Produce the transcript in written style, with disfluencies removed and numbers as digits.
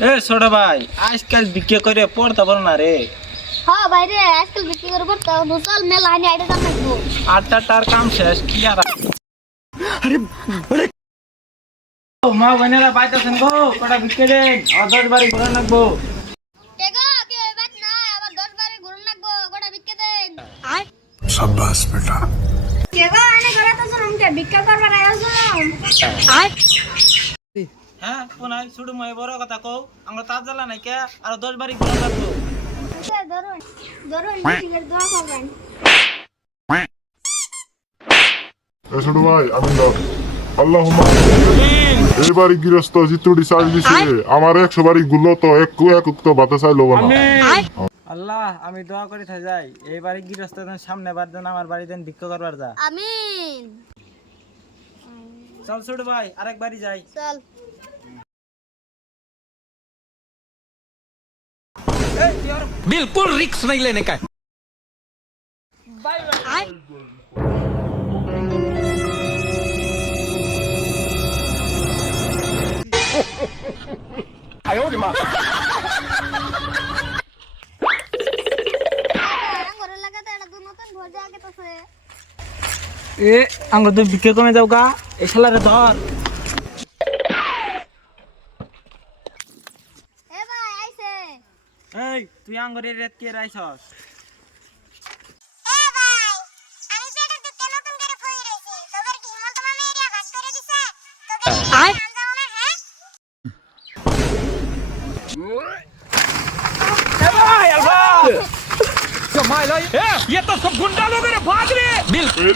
এ ছোট ভাই আজকাল বিক্রি করে পড়তে পারো না রে। হ্যাঁ ভাই রে, আজকাল বিক্রি করে পড়তে হবে, চল মেলা আনি আইডা দাম লাগবো। আটটার কাম শেষ কি আর আরে আরে ও মা বোনেরা বাইতেছেন গো, কটা বিক্রি দেন, আর 10 বাড়ি ঘোরা লাগবো। কে গো, কে ওই বাত না, আবার 10 বারে ঘুরন লাগবো, কোটা বিক্রি দেন। शाबाश बेटा। কে গো, আনে গলা তো শুনুম কে বিক্রি করবার আয়োজন। হ্যাঁ কোনাই ছোট মাই বড় কথা কও, আমরা তার জ্বালা নাই কে, আর 10 বাড়ি ঘোরা লাগবো। আচ্ছা ধরুন ধরুন বিক্রির দোয়া করবেন। ছোট ভাই আমি আল্লাহুম্মা এই বাড়ি গৃহস্থ জিতুড়ি চাল দিছে আমার 100 বাড়ি গুলো তো এক তো বাতা চাইলো না। আল্লাহ আমি দোয়া করে থাকি যাই, এই বাড়ি গৃহস্থ সামনে বার দেন, আমার বাড়ি দেন ভিক্ষা করবার যা। আমিন। চল ছোট ভাই আরেক বাড়ি যাই। চল। बिल्कुल रिक्स नहीं लेने का। ঘরে লাগাতে এটা তো নতুন ভোজ আগে তো সে। এ আমরা তো ভিক্ষা কমে যাও গা, এই শালারে ধর। এ ভাই আইছে। এই তুই আঙ্গরের রেত কে রাইছস? এ ভাই আমি পেটের দুধে নতুন করে ফই রইছি, তোদের কি হিমন্ত মামা এরিয়া ভাগ করে দিছে? তোদের নাম যাও না হ্যাঁ? ये तो सब गुंडा लोग भाग रहे। बिल्कुल